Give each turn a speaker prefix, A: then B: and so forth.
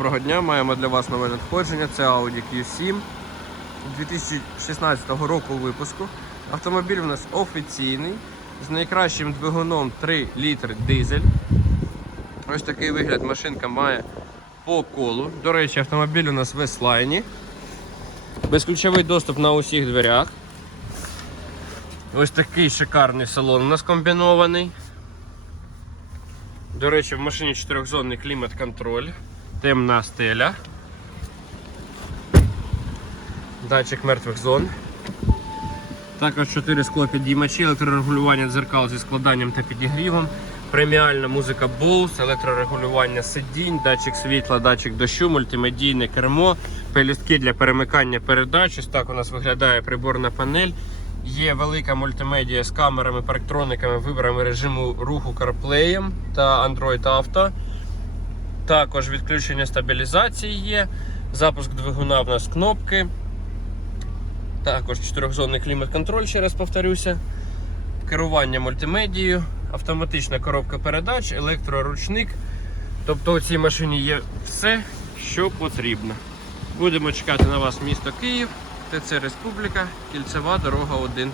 A: Доброго дня, маємо для вас нове надходження. Це Audi Q7 2016 року випуску. Автомобіль у нас офіційний з найкращим двигуном 3 літри дизель. Ось такий вигляд машинка має по колу. До речі, автомобіль у нас в S-Line. Безключовий доступ на усіх дверях. Ось такий шикарний салон у нас комбінований. До речі, в машині чотирьохзонний клімат-контроль, темна стеля, датчик мертвих зон. Також 4 склопідіймачі, електрорегулювання дзеркал зі складанням та підігрівом, преміальна музика Bose, електрорегулювання сидінь, датчик світла, датчик дощу, мультимедійне кермо, пелюстки для перемикання передач. Ось так у нас виглядає приборна панель. Є велика мультимедіа з камерами, парктрониками, виборами режиму руху CarPlay та Android Auto. Також відключення стабілізації є. Запуск двигуна в нас кнопки. Також чотирьохзонний клімат-контроль, ще раз повторюся. Керування мультимедією, автоматична коробка передач, електроручник. Тобто у цій машині є все, що потрібно. Будемо чекати на вас місто Київ, ТЦ Республіка, Кільцева, дорога 1.